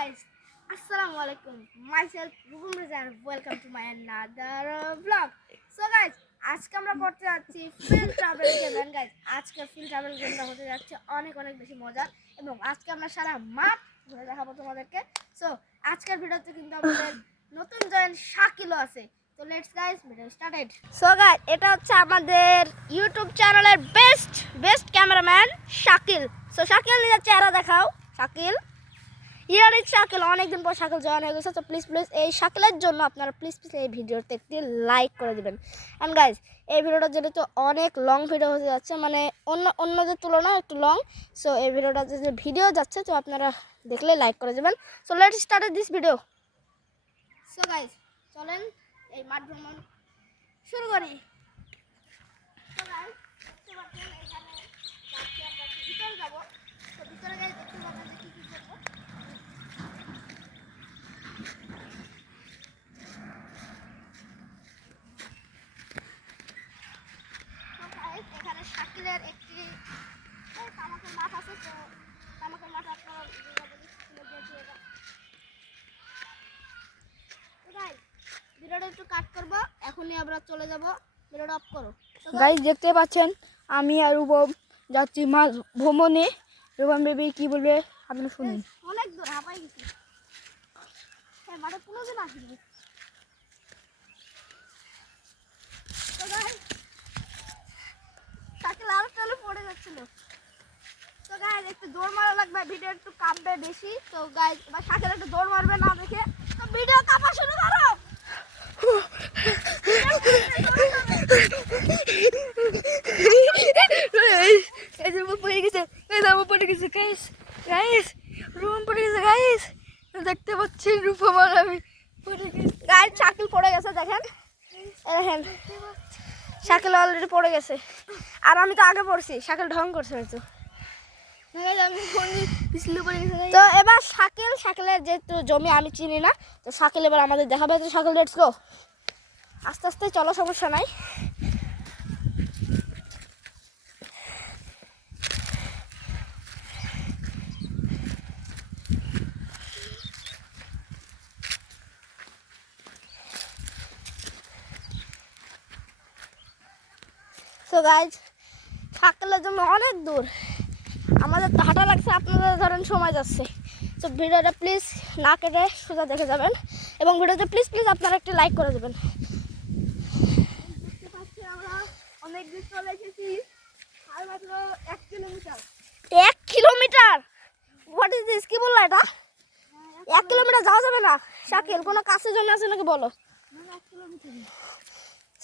guys, Assalamualaikum. Myself Rubum Rizal. Welcome to my another vlog. So guys, আজকে আমরা করতে যাচ্ছি ফিল্ড ট্রাভেল গেম গাইস। আজকে field travel গেমটা হতে যাচ্ছে অনেক বেশি মজা এবং আজকে আমরা সারা মাঠ ঘুরে দেখাবো তোমাদেরকে। সো আজকের ভিডিওতে কিন্তু আমাদের নতুন জয়েন শাকিলও আছে। তো let's guys video started. So guys, এটা হচ্ছে আমাদের ইউটিউব চ্যানেলের best cameraman Shakil. So Shakil নিজের চেহারা দেখাও। শাকিল শাকিল অনেকদিন পর শাকিল জয়েন হয়ে গেছে। তো প্লিজ এই শাকিলের জন্য আপনারা প্লিজ এই ভিডিওতে একটি লাইক করে দেবেন। অ্যান্ড গাইজ, এই ভিডিওটা যেহেতু অনেক লং ভিডিও হতে যাচ্ছে, মানে অন্যদের তুলনায় একটু লং। সো এই ভিডিওটা যে ভিডিও যাচ্ছে, তো আপনারা দেখলে লাইক করে দেবেন। So let's start this video. So guys, চলেন এই মাঠ ভ্রমণ শুরু করি। তো গাইজ, দেখতে পাচ্ছেন এখানে ভিতরে যাবো। তো ভিতরে গাইজ দেখতে পাচ্ছেন যে কী করবো। এখানে শাকিলের একটি তামাকের মাঠ আছে। তো তামাকের মাঠ আপনারা ভিডিওটা একটু কাট করবো। এখনই আমরা চলে যাব। ভিডিওটা অফ করো। গাইস, দেখতে পাচ্ছেন আমি আর রূপম যাচ্ছি মাছ ভ্রমণে। রূপম বেবি কি বলবে আপনারা শুনুন। অনেক দূর হাঁপাই গেছি। হ্যাঁ, মাঠে কোনোদিন আসিনি। শাকিল আরো চলে পড়ে যাচ্ছিল। তো গাইজ, একটু দৌড় মারা লাগবে, ভিডিও একটু কাঁপবে বেশি। তো গাইজ, এবার শাকিল একটু দৌড় মারবে না দেখে, তো ভিডিও কাঁপা শুরু করো। দেখতে পাচ্ছি রূপম আর আমি পড়ে গেছি। গাইজ, শাকিল পড়ে গেছে, দেখেন দেখেন শাকিল অলরেডি পড়ে গেছে। আর আমি তো আগে পড়ছি, শাকিল ঢং করছে হয়তো। তো এবার শাকিলের যেহেতু জমি আমি চিনি না, তো শাকিল এবার আমাদের দেখাবে। তো শাকিল, লেটস গো। আস্তে আস্তে চলো, সমস্যা নাই। তো গাইজ, শাকিলের জন্য অনেক দূর, আমাদের তো হাঁটা লাগছে, আপনাদের ধরেন সময় যাচ্ছে। তো ভিডিওটা প্লিজ না কেটে সোজা দেখে যাবেন এবং ভিডিওতে প্লিজ আপনারা একটি লাইক করে দেবেন। দেখতে পাচ্ছি আমরা অনেক দূর চলে এসেছি, আর মাত্র 1 kilometre. 1 kilometre? What is this? কি বললো এটা? 1 কিলোমিটার যাওয়া যাবে না শাকিল? কোনো কাছের জমি আছে নাকি বলো?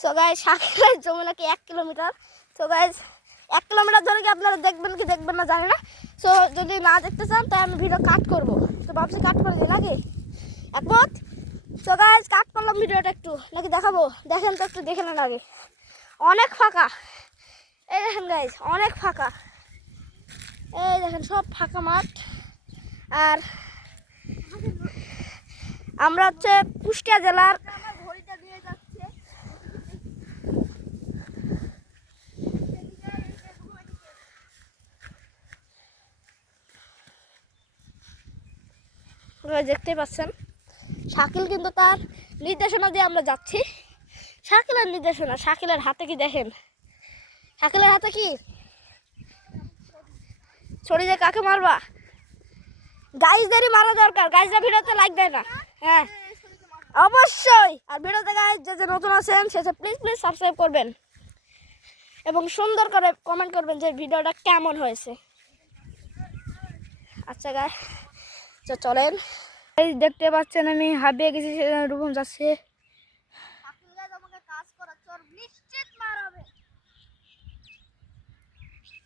সো গাইজ, শাকিলের জমি নাকি 1 কিলোমিটার। সো গাইজ, 1 কিলোমিটার ধরে কি আপনারা দেখবেন কি দেখবেন না জানি না। সো যদি না দেখতে চান তাই আমি ভিডিও কাট করবো। তো ভাবছি কাট করে দিই নাকি, একমত? সো গাইজ, কাট করলাম ভিডিওটা একটু, নাকি দেখাবো? দেখেন তো, একটু দেখে নেন আগে। অনেক ফাঁকা, এই দেখেন গাইজ, অনেক ফাঁকা। এই দেখেন সব ফাঁকা মাঠ। আর আমরা হচ্ছে কুষ্টিয়া জেলার দেখতে পাচ্ছেন। শাকিল কিন্তু তার নির্দেশনা দিয়ে আমরা যাচ্ছি। শাকিলের নির্দেশনা, শাকিলের হাতে কি দেখেন? শাকিলের হাতে কি ছড়ি দিয়ে কাকে মারবা? গাইজদেরই মারা দরকার, গাইজরা ভিডিওতে লাইক দেয় না। হ্যাঁ অবশ্যই। আর ভিডিওতে গাইজ যে নতুন আছেন সে প্লিজ সাবস্ক্রাইব করবেন এবং সুন্দর করে কমেন্ট করবেন যে ভিডিওটা কেমন হয়েছে। আচ্ছা গাই, চলেন। দেখতে পাচ্ছেন আমি হাঁপিয়ে গেছি, রূপম যাচ্ছে।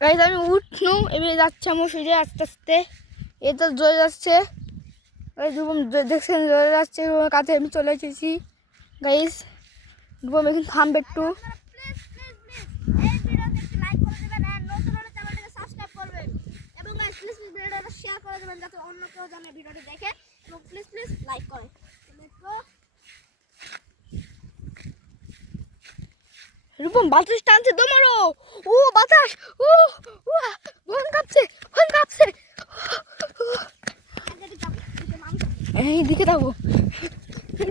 গাইজ, আমি উঠনু, এবারে যাচ্ছে আমার সুযোগ আস্তে আস্তে। এই তো জোরে যাচ্ছে, রূপম দেখছেন জোরে যাচ্ছে, কাছে আমি চলে এসেছি। গাইজ, রূপম এখন থামবে একটু। শেয়ার করে দেবেন যাতে অন্য কেউ জানে ভিডিওটি দেখে, এবং প্লিজ লাইক করে। রূপম বাতাস টানছে, দৌড়ানো। ও বাতাস, ও মন কাঁপছে। এইদিকে যাবো।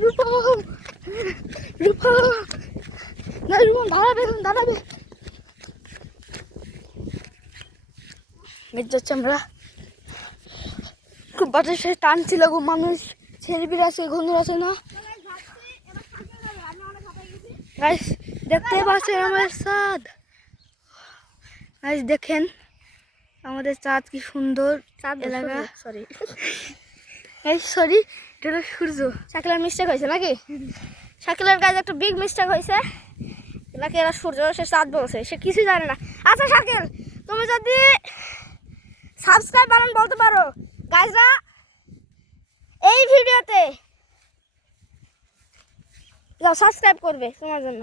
রূপম রূপম না, রূপম দাঁড়াবে দাঁড়াবে। যাচ্ছে আমরা, খুব বাতাসে টানছিল গো, মানুষ ছেলেপিলে আছে, ঘুন্দর আছে না গাইস, দেখতে পাচ্ছেন আমার চাঁদ গাইস, দেখেন আমাদের চাঁদ কি সুন্দর। চাঁদ এলাকা, সরি সরি, এটা হলো সূর্য। শাকিলের মিস্টেক হয়েছে নাকি? শাকিলের কাছে একটা বিগ মিস্টেক হয়েছে নাকি, এরা সূর্য সে চাঁদ বলছে, সে কিছুই জানে না। আচ্ছা শাকিল, তুমি যদি সাবস্ক্রাইব বানান বলতে পারো গাইজরা এই ভিডিওতে সাবস্ক্রাইব করবে তোমার জন্য,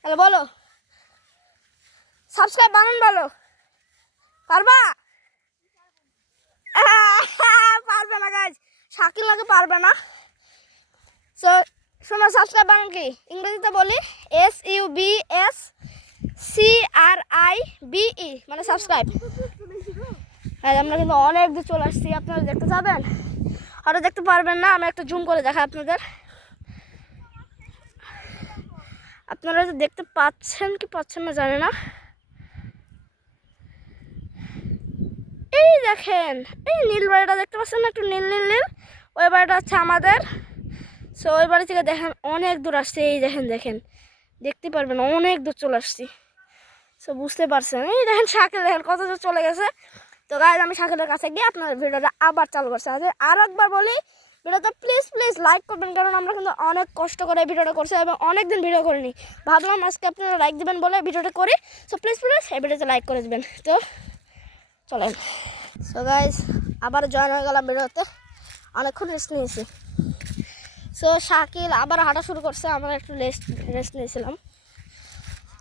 তাহলে বলো সাবস্ক্রাইব বানান, বলো পারবা? পারবে না গাইজ, শাকিল নাকি পারবে না। সো শোনো, সাবস্ক্রাইব বানান কি ইংরেজিতে বলি, SUBSCRIBE, মানে সাবস্ক্রাইব। আমরা কিন্তু অনেক দূর চলে আসছি, আপনারা দেখতে যাবেন, আরও দেখতে পারবেন না। আমি একটা জুম করে দেখাই আপনাদের, আপনারা তো দেখতে পাচ্ছেন কি পাচ্ছেন না জানি না। এই দেখেন, এই নীল বাড়িটা দেখতে পাচ্ছেন না, একটু নীল নীল নীল, ওই বাড়িটা হচ্ছে আমাদের। সো ওই বাড়ি থেকে দেখেন অনেক দূর আসছে, এই দেখেন দেখেন, দেখতে পারবেন অনেক দূর চলে আসছি। সো বুঝতে পারছেন, এই দেখেন শাকিল দেখেন কত দূর চলে গেছে। তো গাইজ আমি শাকিলের কাছে গিয়ে আপনার ভিডিওটা আবার চালু করছি। আর একবার বলি, ভিডিওটা প্লিজ প্লিজ লাইক করবেন, কারণ আমরা কিন্তু অনেক কষ্ট করে ভিডিওটা করছি এবং অনেক দিন ভিডিও করিনি। ভাবলাম আজকে আপনারা লাইক দেবেন বলে ভিডিওটা করি। সো প্লিজ প্লিজ এই ভিডিওতে লাইক করে দেবেন। তো চলেন। সো গাইজ আবার জয়েন হয়ে গেলাম ভিডিওতে, অনেকক্ষণ রেস্ট নিয়েছি। সো শাকিল আবার হাঁটা শুরু করছে, আমরা একটু রেস্ট নিয়েছিলাম।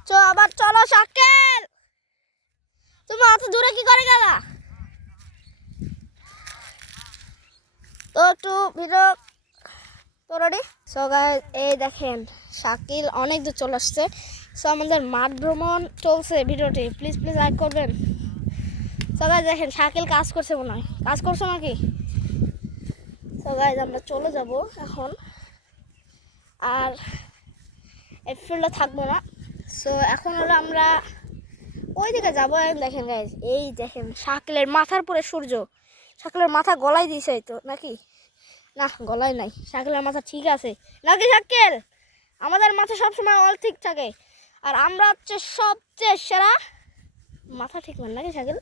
তো আবার চলো শাকিল, তুমি অত দূরে কি করে গেলা? তো একটু ভিডিও তো রেডি। সো গাইস এই দেখেন শাকিল অনেক দূর চলে আসছে। সো আমাদের মাঠ ভ্রমণ চলছে ভিডিওটি, প্লিজ প্লিজ লাইক করবেন। সো গাইস দেখেন শাকিল কাজ করছে, মনে হয় কাজ করছো নাকি? সো গাইস আমরা চলে যাব এখন, আর এই ফিল্ডে থাকবো না। সো এখন হলো আমরা ওই দিকে যাবো। দেখেন গাইস, এই দেখেন শাকিলের মাথার পরে সূর্য, শাকিলের মাথা গলায় দিয়েছে তো নাকি? না গলায় নাই, শাকিলের মাথা ঠিক আছে নাকি শাকিল? আমাদের মাথা সবসময় অল ঠিক থাকে, আর আমরা হচ্ছে সবচেয়ে সেরা মাথা ঠিক মান নাকি শাকিল?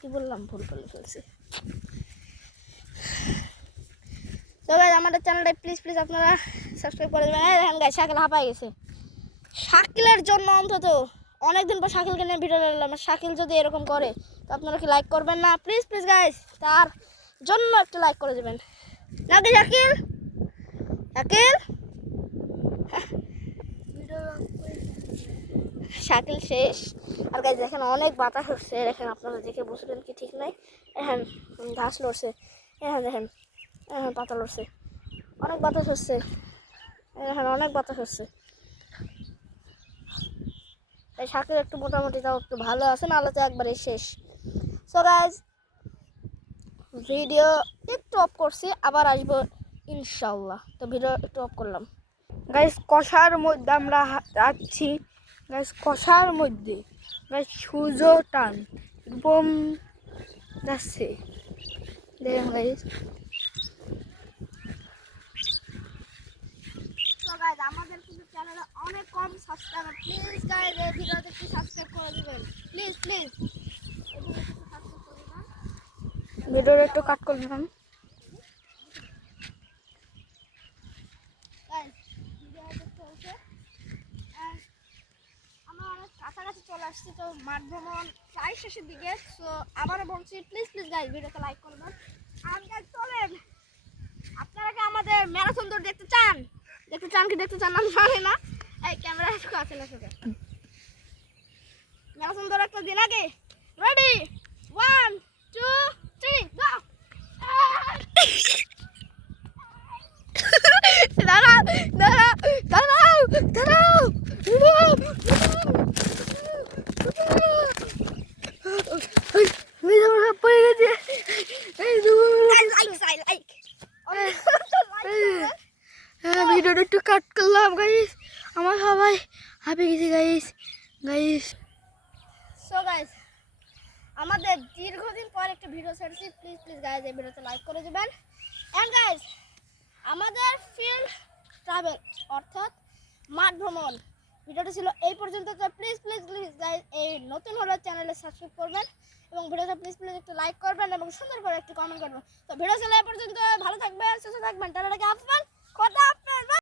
কি বললাম, ভুল করে ফেলছি। তো গাইস আমাদের চ্যানেলটা প্লিজ প্লিজ আপনারা সাবস্ক্রাইব করে দেবেন। এই দেখেন গাইস শাকিল হাঁপায় গেছে। শাকিলের জন্য অন্তত অনেকদিন পর শাকিলকে নিয়ে ভিডিও দিলাম, শাকিল যদি এরকম করে তো আপনারা কি লাইক করবেন না? প্লিজ প্লিজ গাইস তার জন্য একটু লাইক করে দেবেন নাকি শাকিল? শাকিল শাকিল শেষ। আর গাইস দেখেন অনেক বাতাস হচ্ছে, দেখেন আপনারা দেখে বুঝবেন কি ঠিক নাই। এখন ঘাস লড়ছে, এখন দেখেন এখন পাতা লড়ছে, অনেক বাতাস হচ্ছে, এখন অনেক বাতাস হচ্ছে। তাই শাকিল একটু মোটামুটি তাও একটু ভালো আছে, নাহলে তো একবারে শেষ। সো গাইজ ভিডিও একটু অফ করছি, আবার আসবো ইনশাল্লাহ। তো ভিডিও একটু অফ করলাম। গাইজ কষার মধ্যে আমরা যাচ্ছি, গাইজ কষার মধ্যে গাইজ সূর্য টান একদম যাচ্ছে, দেখেন গাইজ। তো গাইজ আমাদের কিন্তু চ্যানেলে অনেক কম সাবস্ক্রাইবার, প্লিজ গাইজ এই ভিডিওতে একটু সাবস্ক্রাইব করে দিবেন, প্লিজ প্লিজ ভিডিওটা একটু কাট করে দিলাম। আমরা অনেক কাছাকাছি চলে আসছি, তো মাঠ ভ্রমণ প্রায় শেষের দিকে। সো আবারও বলছি প্লিজ প্লিজ গাইজ ভিডিওতে লাইক করবেন। আর গাইজ চলেন, আপনারা কি আমাদের ম্যারাথন দৌড় দেখতে চান? দেখতে চান কি দেখতে চান আমি জানি না। এই ক্যামেরা একটু আছে না সাথে, ম্যারাথন দৌড় একটা দিন আগে। রেডি 1 2 3 গো। দাঁড়াও দাঁড়াও দাঁড়াও দাঁড়াও, পড়ে গেছে। এই লাইক করলাম গাইস, আমার সবাই হাঁপে গেছি গাইস। গাইস সো গাইস, আমাদের দীর্ঘদিন পর একটা ভিডিও ছেড়েছি, প্লিজ প্লিজ গাইজ এই ভিডিওতে লাইক করে দেবেন। অ্যান্ড গাইজ, আমাদের ফিল্ড ট্রাভেল অর্থাৎ মাঠ ভ্রমণ ভিডিওটা ছিল এই পর্যন্ত। তো প্লিজ প্লিজ প্লিজ গাইজ, এই নতুন হলে চ্যানেলে সাবস্ক্রাইব করবেন এবং ভিডিওটা প্লিজ প্লিজ একটু লাইক করবেন এবং সুন্দর করে একটু কমেন্ট করবেন। তো ভিডিও ছিল এই পর্যন্ত, ভালো থাকবেন, সুস্থ থাকবেন, টাটা, আফমান, খোদা হাফেজ।